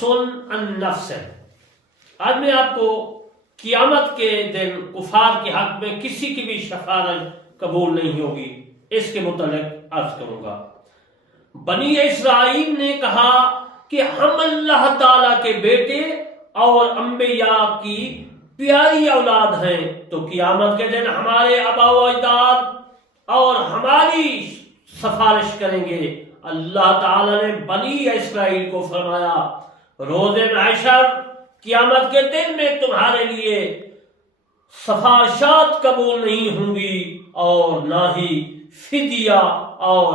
नफ्सुन अन नफ्स। आज मैं आपको क़यामत के दिन कुफार के हक में किसी की भी शफाअत कबूल नहीं होगी, इसके मुतल्लिक अर्ज करूंगा। बनी इस्राइल ने कहा कि हम अल्लाह ताला के बेटे और अंबिया की प्यारी औलाद हैं, तो क़यामत के दिन हमारे आबा व अजदाद और हमारी सिफारिश करेंगे। अल्लाह ताला ने बनी इस्राइल को फरमाया, रोज़े महशर क़यामत के दिन में तुम्हारे लिए सफारशात कबूल नहीं होंगी और ना ही फिदिया और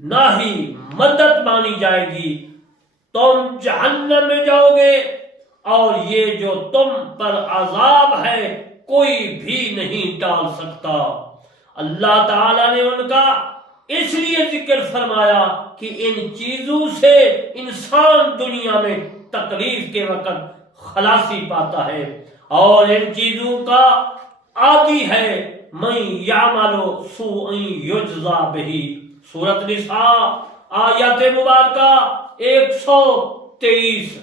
ना ही मदद मानी जाएगी। तुम जहन्नम में जाओगे और ये जो तुम पर अजाब है कोई भी नहीं टाल सकता। अल्लाह ताला ने उनका इसलिए जिक्र फरमाया कि इन चीजों से इंसान दुनिया में तकलीफ के वक्त खलासी पाता है और इन चीजों का आदि है मैं यामलो सुअन युज्जा बिही। सूरत निसा आयत मुबारका 123।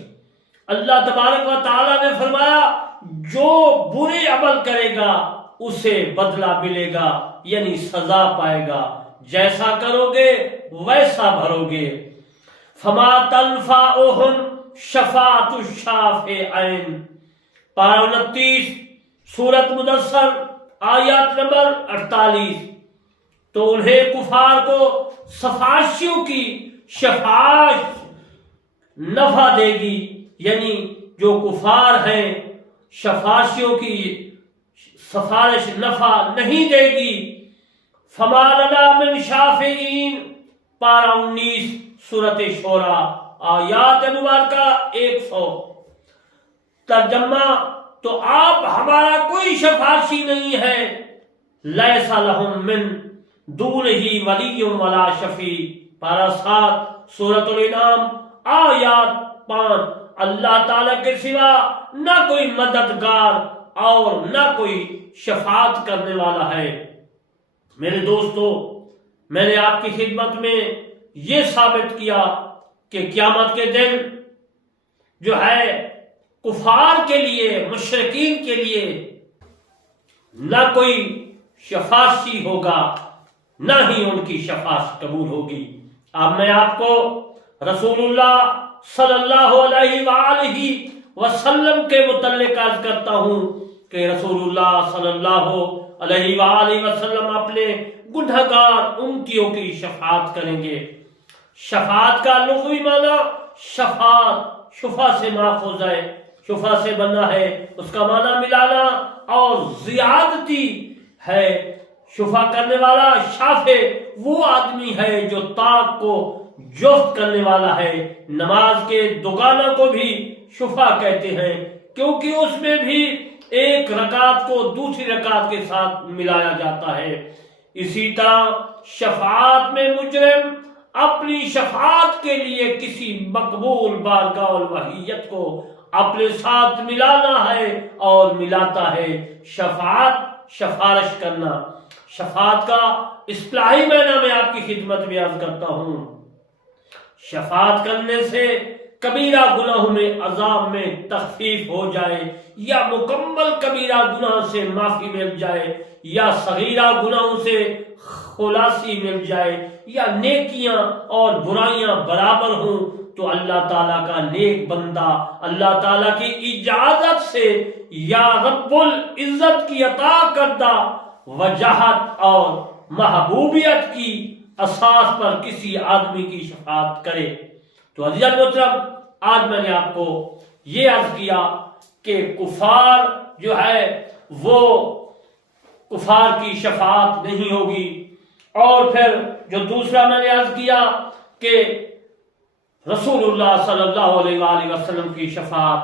अल्लाह तबारक व तआला ने फरमाया, जो बुरे अमल करेगा उसे बदला मिलेगा, यानी सजा पाएगा, जैसा करोगे वैसा भरोगे। फमा तनफाउहुम शफाअतु शाफिईन। पारा 29 सूरत मुदस्सर आयत नंबर 48। तो उन्हें कुफार को सफारशियों की शफाअत नफा देगी, यानी जो कुफार हैं शफारशियों की सफारिश नफा नहीं देगी। फमा लना मिन शाफिईन। पारा 19 सूरत शोरा आयात मुबारका 100। तर्जमा, तो आप हमारा कोई शफारशी नहीं है। लैसा लहुम मिन दूनिही वलिय्युन वला शफी। पारा 7 सूरतुल इनाम आयात 5। अल्लाह ताला के सिवा ना कोई मददगार और ना कोई शफाअत करने वाला है। मेरे दोस्तों, मैंने आपकी खिदमत में ये साबित किया कि क़यामत के दिन जो है कुफार के लिए, मुशरिकीन के लिए ना कोई शफाशी होगा, ना ही उनकी शफाअत कबूल होगी। अब मैं आपको रसूलुल्लाह सल्लल्लाहु अलैहि वसल्लम के मुतल्लिक अर्ज करता हूँ कि रसूलुल्लाह सल्लल्लाहु अलैहि वसल्लम अपने गुनहगार उम्मतियों की शफाअत करेंगे। शफाअत का लुग़वी माना शफाअत, शुफा से माखूज़ है, शुफा से बना है, उसका माना मिलाना और ज़ियादती है। शुफा करने वाला शाफे वो आदमी है जो ताक को जुफ्त करने वाला है। नमाज के दुगाना को भी शुफा कहते हैं, क्योंकि उसमें भी एक रकात को दूसरी रकात के साथ मिलाया जाता है। इसी तरह शफाअत में मुजरिम अपनी शफाअत के लिए किसी मकबूल बारगाह वहियत को अपने साथ मिलाना है और मिलाता है। शफाअत सिफारिश करना। शफाअत का इस्लाही माना मैं आपकी खिदमत में अर्ज करता हूँ। शफाअत करने से कबीरा गुनाहों में अजाब में तखफीफ हो जाए, या मुकम्मल कबीरा गुनाह से माफी मिल जाए, या सगीरा गुनाहों से खुलासी मिल जाए, या नेकियां और बुराइयां बराबर हों, तो अल्लाह ताला का नेक बंदा अल्लाह ताला की इजाजत से या रब्बुल इज्जत की अता करदा वजाहत और महबूबियत की असास पर किसी आदमी की शफाअत करे। तो अज़ीज़ मोहतरम, आज मैंने आपको ये अर्ज किया कि कुफार जो है वो कुफार की शफाअत नहीं होगी। और फिर जो दूसरा मैंने अर्ज किया कि रसूलुल्लाह सल्लल्लाहु अलैहि वसल्लम की शफाअत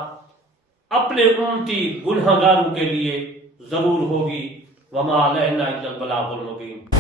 अपने उम्मती गुनहगारों के लिए जरूर होगी। वमा अलैना इल्लल बलागुल मुबीन।